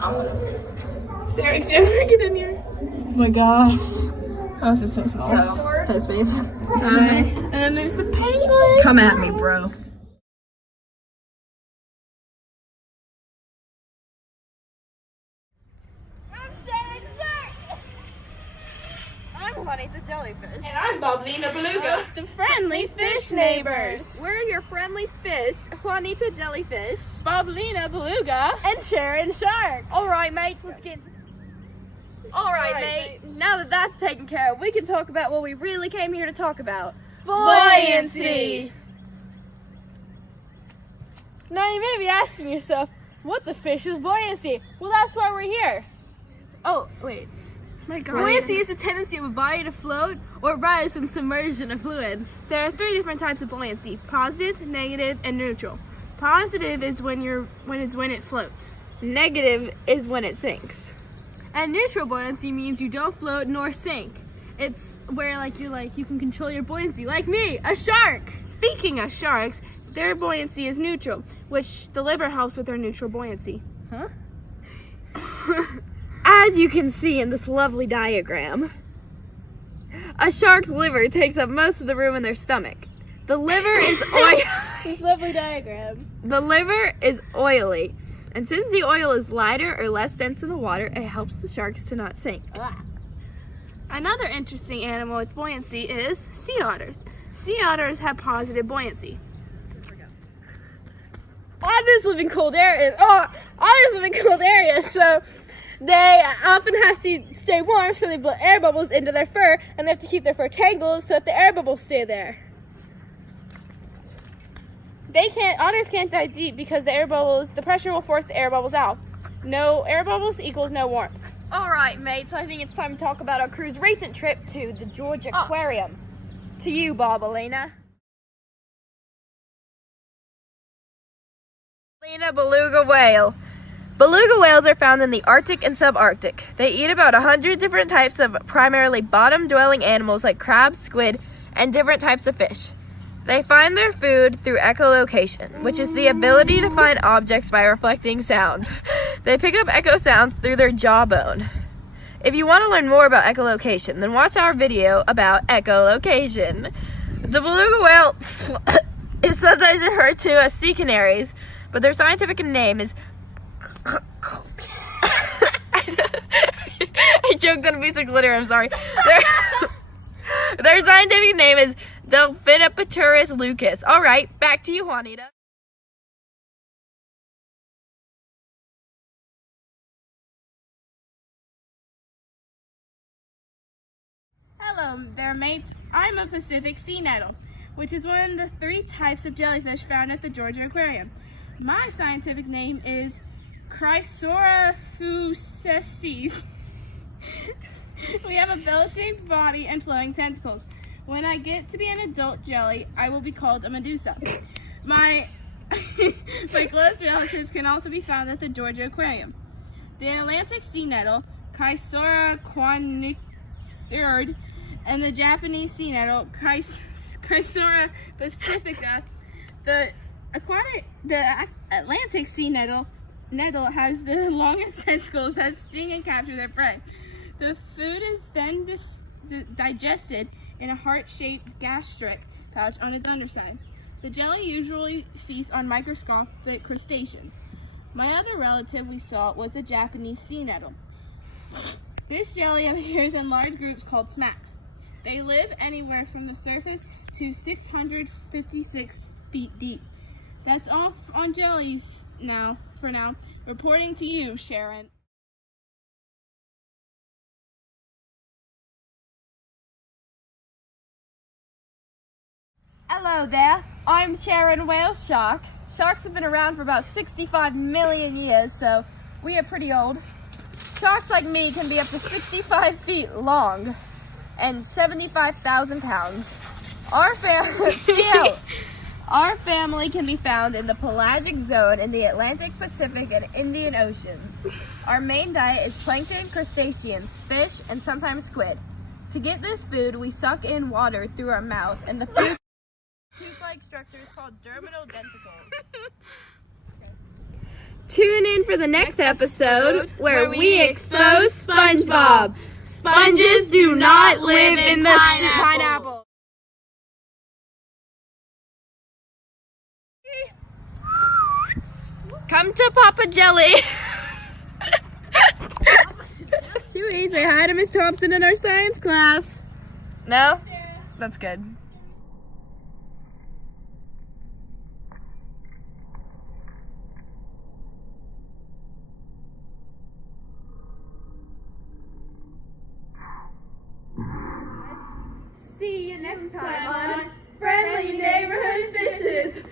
Sara Jennifer, get in here. Oh my gosh. Oh, this is so small. Tight space. Hi. And then there's the penguin. Come at me, bro. I'm Juanita Jellyfish. And I'm Boblina Beluga. The friendly fish neighbors. We're your friendly fish, Juanita Jellyfish, Boblina Beluga. and Sharon Shark. Alright, mates, let's get... Alright, mate, now that that's taken care of, we can talk about what we really came here to talk about. Buoyancy. Now you may be asking yourself, what the fish is buoyancy? Well, that's why we're here. Oh, wait. My God. Buoyancy is the tendency of a body to float or rise when submerged in a fluid. There are 3 different types of buoyancy: positive, negative, and neutral. Positive is when it floats. Negative is when it sinks. And neutral buoyancy means you don't float nor sink. It's where you can control your buoyancy, like me, a shark. Speaking of sharks, their buoyancy is neutral, which the liver helps with their neutral buoyancy. Huh? As you can see in this lovely diagram, a shark's liver takes up most of the room in their stomach. The liver is This lovely diagram. The liver is oily, and since the oil is lighter or less dense in the water, it helps the sharks to not sink. Another interesting animal with buoyancy is sea otters. Sea otters have positive buoyancy. Otters live in cold areas. Otters live in cold areas, so they often have to stay warm, so they blow air bubbles into their fur, and they have to keep their fur tangled so that the air bubbles stay there. Otters can't dive deep because the pressure will force the air bubbles out. No air bubbles equals no warmth. Alright, mates, I think it's time to talk about our crew's recent trip to the Georgia Aquarium. To you, Bobalina. Bobalina beluga whale. Beluga whales are found in the Arctic and subarctic. They eat about 100 different types of primarily bottom-dwelling animals like crabs, squid, and different types of fish. They find their food through echolocation, which is the ability to find objects by reflecting sound. They pick up echo sounds through their jawbone. If you want to learn more about echolocation, then watch our video about echolocation. The beluga whale is sometimes referred to as sea canaries, but their scientific name is... I choked on a piece of glitter, I'm sorry. Their scientific name is Delphinopterus lucas. Alright, back to you, Juanita. Hello there, mates. I'm a Pacific sea nettle, which is one of the 3 types of jellyfish found at the Georgia Aquarium. My scientific name is Chrysora fucescis. We have a bell-shaped body and flowing tentacles. When I get to be an adult jelly, I will be called a medusa. My close relatives can also be found at the Georgia Aquarium. The Atlantic sea nettle, Chrysora quanixirid, and the Japanese sea nettle, Chrysora pacifica. The Atlantic sea nettle has the longest tentacles that sting and capture their prey. The food is then digested in a heart-shaped gastric pouch on its underside. The jelly usually feasts on microscopic crustaceans. My other relative we saw was the Japanese sea nettle. This jelly appears in large groups called smacks. They live anywhere from the surface to 656 feet deep. That's all on jellies for now. Reporting to you, Sharon. Hello there, I'm Sharon Whale Shark. Sharks have been around for about 65 million years, so we are pretty old. Sharks like me can be up to 65 feet long and 75,000 pounds. Our family can be found in the pelagic zone in the Atlantic, Pacific, and Indian Oceans. Our main diet is plankton, crustaceans, fish, and sometimes squid. To get this food, we suck in water through our mouth, and the food tooth-like structure is called dermal denticles. Tune in for the next episode where we expose SpongeBob. Sponges do not live in the pineapple. Come to Papa Jelly. Chewy, say hi to Miss Thompson in our science class. No? That's good. See you next time on Friendly Neighborhood Fishes.